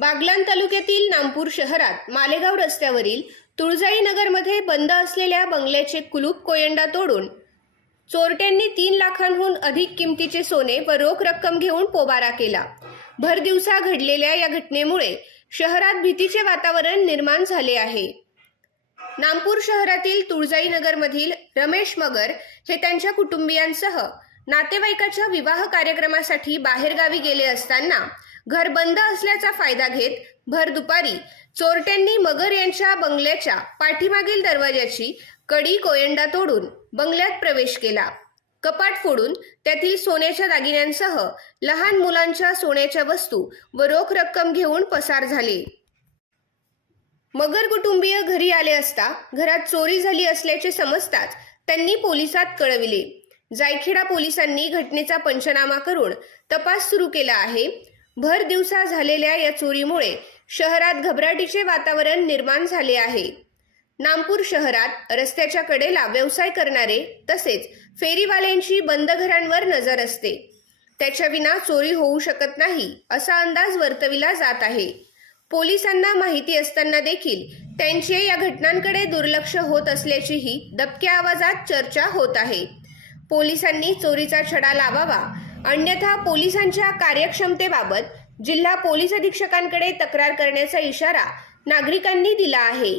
बागलान तालुक्यातील नामपूर शहरात मालेगाव रस्त्यावरील तुळजाई नगरमध्ये बंद असलेल्या बंगल्याचे कुलूप कोयंडा तोडून चोरट्यांनी तीन लाखांहून अधिक किमतीचे सोने व रोख रक्कम घेऊन पोबारा केला. भरदिवसा घडलेल्या या घटनेमुळे शहरात भीतीचे वातावरण निर्माण झाले आहे. नामपूर शहरातील तुळजाई नगरमधील रमेश मगर हे त्यांच्या कुटुंबियांसह नातेवाईकाच्या विवाह कार्यक्रमासाठी बाहेरगावी गेले असताना घर बंद असल्याचा फायदा घेत भर दुपारी चोरट्यांनी मगर यांच्या बंगल्याच्या पाठीमागील दरवाजाची कडी कोयंडा तोडून बंगल्यात प्रवेश केला. कपाट फोडून त्यातील सोन्याच्या दागिन्यांसह लहान मुलांच्या सोन्याच्या वस्तू व रोख रक्कम घेऊन पसार झाले. मगर कुटुंबीय घरी आले असता घरात चोरी झाली असल्याचे समजताच त्यांनी पोलिसात कळविले. जायखेडा पोलिसांनी घटनेचा पंचनामा करून तपास सुरू केला आहे. भर दिवसा झालेल्या या चोरीमुळे शहरात घबराटीचे वातावरण निर्माण झाले आहे. नामपूर शहरात रस्त्याच्या कडेला व्यवसाय करणारे तसेच फेरीवाल्यांची बंद घरांवर नजर असते. त्याच्या विना चोरी होऊ शकत नाही असा अंदाज वर्तविला जात आहे. पोलिसांना माहिती असताना देखील त्यांचे या घटनांकडे दुर्लक्ष होत असल्याचीही दबक्या आवाजात चर्चा होत आहे. पोलिसांनी चोरीचा छडा लावावा अन्यथा पोलिसांच्या कार्यक्षमतेबाबत जिल्हा पोलीस अधीक्षकांकडे तक्रार करण्याचा इशारा नागरिकांनी दिला आहे.